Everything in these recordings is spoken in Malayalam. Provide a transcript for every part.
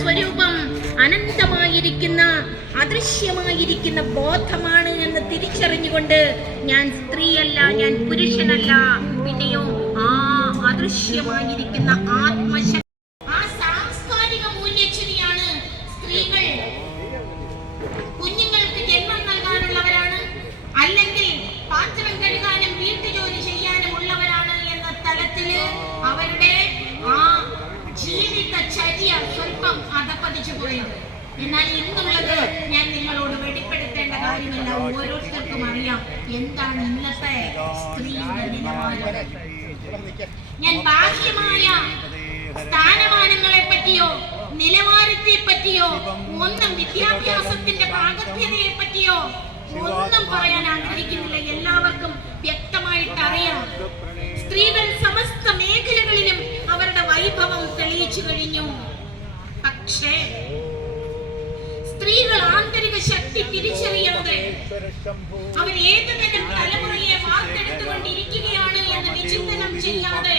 സ്വരൂപം അനന്തമായിരിക്കുന്ന അദൃശ്യമായിരിക്കുന്ന ബോധമാണ് എന്ന് തിരിച്ചറിഞ്ഞുകൊണ്ട് ഞാൻ സ്ത്രീയല്ല ഞാൻ പുരുഷനല്ല. പിന്നെയോ ആ അദൃശ്യമായിരിക്കുന്ന ആത്മശക്തി പോയത്. എന്നാൽ ഇന്നുള്ളത് ഞാൻ നിങ്ങളോട് വെളിപ്പെടുത്തേണ്ട കാര്യമല്ല. ഓരോരുത്തർക്കും അറിയാം എന്താണ് ഇന്നത്തെ സ്ത്രീയുടെ ഞാൻ ബാഹ്യമായ സ്ഥാനമാനങ്ങളെ പറ്റിയോ നിലവാരത്തെ പറ്റിയോ ഒന്നും വിദ്യാഭ്യാസത്തിന്റെ പ്രാഗത്യതയെ പറ്റിയോ ഒന്നും പറയാൻ ആഗ്രഹിക്കുന്നില്ല. എല്ലാവർക്കും ശക്തി തിരിച്ചറിയാതെ അവർ ഏത് തരം തലമുറയെ വാർത്തെടുത്തുകൊണ്ടിരിക്കുകയാണ് എന്ന് വിചിന്തനം ചെയ്യാതെ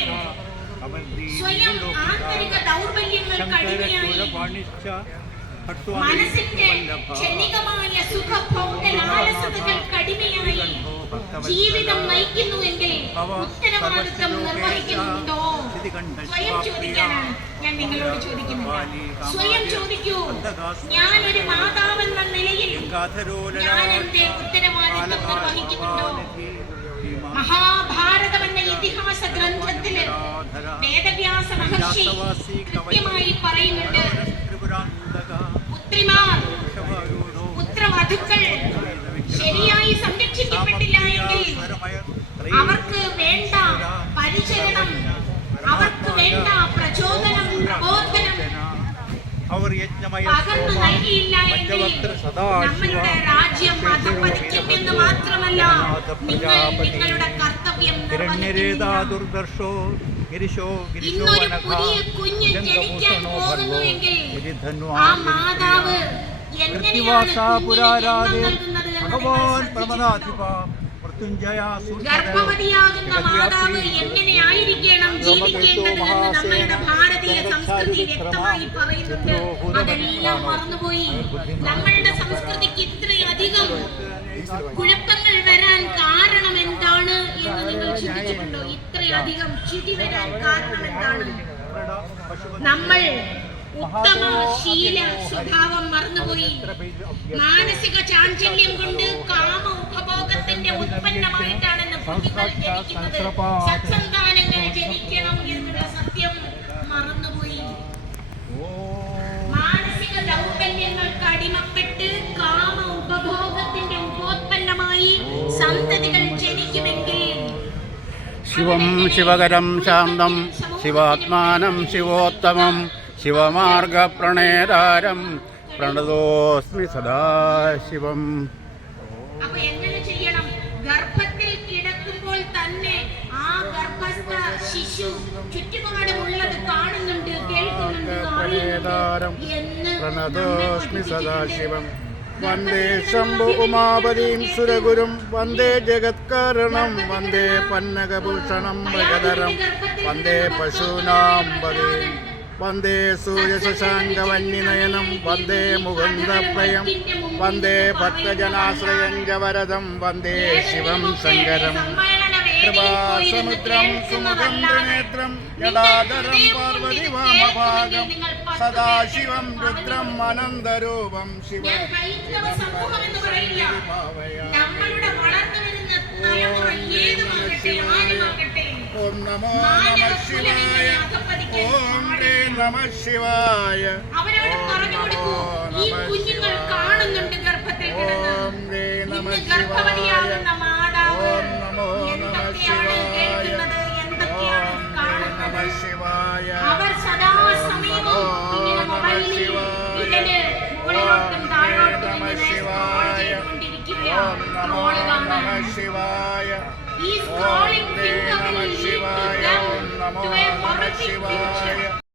സ്വയം ആന്തരിക ദൗർബല്യങ്ങൾക്ക് അടിമയായി മനസ്സിന്റെ ക്ഷണികമായ സുഖഭോഗലാലസതകൾക്ക് അടിമയായി ജീവിതം നയിക്കുന്നുവെങ്കിൽ ഉത്തരവാദിത്തം നിർവഹിക്കുന്നുണ്ടോ? സ്വയം ചോദിക്കാനാണ് ഞാൻ നിങ്ങളോട് ചോദിക്കുന്നത് സ്വയം ചോദിക്കൂ. ഞാൻ ഒരു മാതാവെന്ന നിലയിൽ ഞാൻ എന്റെ ഉത്തരവാദിത്തം നിർവഹിക്കുന്നുണ്ടോ? മഹാഭാരതം എന്ന ഇതിഹാസ ഗ്രന്ഥത്തിൽ വേദവ്യാസ മഹർഷി കൃത്യമായി പറയുന്നുണ്ട്. പുത്രിമാർ പുത്രവധുക്കൾ ശരിയായി സംരക്ഷിക്കപ്പെട്ടില്ല എങ്കിൽ വേണ്ട പരിചരണം അവർക്ക് വേണ്ട പ്രചോദനം പ്രബോധനം. അവർ യജ്ഞമയ പകർന്നു നൽകിയില്ല എങ്കിൽ നമ്മളുടെ രാജ്യം അധപ്പതിക്കും എന്ന് മാത്രമല്ല. നിങ്ങൾ നിങ്ങളുടെ കർത്തവ്യം ദുർദർശോ ഗിരിശോ കുഞ്ഞ് ജനിക്കാൻ ആ മാതാവ് എങ്ങനെയാണ് ഭഗവാൻ പ്രമദാധിപ ഗർഭവതിയാകുന്ന മാതാവ് എങ്ങനെയായിരിക്കണം ജീവിക്കേണ്ടത് എന്ന് നമ്മളുടെ ഭാരതീയ സംസ്കൃതി വ്യക്തമായി പറയുന്നുണ്ട്. അതെല്ലാം മറന്നുപോയി. നമ്മളുടെ സംസ്കൃതിക്ക് ഇത്രയധികം കുഴപ്പങ്ങൾ വരാൻ കാരണം എന്താണ് എന്ന് നിങ്ങൾ ചിന്തിച്ചിട്ടുണ്ടോ? ഇത്രയധികം ചിരി വരാൻ കാരണം എന്താണ്? നമ്മൾ ഉത്തമ ശീല സ്വഭാവം മറന്നുപോയി. മാനസിക ചാഞ്ചല്യം കൊണ്ട് കാമ ഉപഭോഗത്തിന്റെ ഉത്പന്നമായിട്ടാണെന്ന് സത്സന്താനങ്ങൾ ജനിക്കണം എന്നുള്ള സത്യം മറന്നുപോയി. മാനസിക ദൗർബല്യങ്ങൾക്ക് അടിമപ്പെട്ട് കാമ ഉപഭോഗത്തിന്റെ ഉപോത്പന്നമായി സന്തതികൾ ജനിക്കുമെങ്കിൽ ശിവം ശിവകരം ശാന്തം ശിവാത്മാനം ശിവോത്തമം ശിവമാർഗപ്രണേതാരം പ്രണതോസ്മി സദാശിവം അപ്പൊ എങ്ങനെ ചെയ്യണം? ഗർഭത്തിൽ കിടക്കുമ്പോൾ തന്നെ ആ ഗർഭസ്ഥ ശിശു ചുറ്റുപാടുമുള്ളത് കാണുന്നുണ്ട് കേൾക്കുന്നുണ്ട് അറിയുന്നുണ്ട് എന്ന് പ്രണതോസ്മി സദാശിവം. വന്ദേ ശംഭു ഉമാപതിം സുരഗുരും. വന്ദേ ജഗത്കരണം. വന്ദേ പന്നകഭൂഷണം ഭഗതരം വന്ദേ പശൂനാം പതിം വന്ദേ സൂര്യശശാങ്കവന്യനയനം വന്ദേ മുകുന്ദപ്രയം വന്ദേ ഭക്തജനാശ്രയഞ്ചവരദം വന്ദേ ശിവം ശങ്കരം. കൃപാസമുദ്രം സുമുഖം ത്രിനേത്രം ജടാധരം പാർവതി വാമഭാഗം സദാശിവം രുദ്രം അനന്തരൂപം ശിവം. നമ്മളുടെ വളർന്നു വരുന്ന ഓം നമോ നമ ശിവായ. നമ ശിവായ. കാണുന്നുണ്ട് ഗർഭത്തിൽ ഗർഭവതിയാകുന്ന മാതാവ് എന്തൊക്കെയാണ് കേൾക്കുന്നത്? എന്തൊക്കെയാണ് കാണുന്നത്? അവർ സദാസമയവും ഇങ്ങനെ മൊബൈലിൽ ഇതിൽ മുകളിലോട്ടും താഴോട്ടും ഇങ്ങനെ സ്ക്രോൾ ചെയ്തുകൊണ്ടിരിക്കുകയാണ്. നമ കാണാൻ. ഓം സ്ക്രോളിംഗ് ഹ്രീ ഫിംഗർ നമ to ശിവായ. them to a horrific future.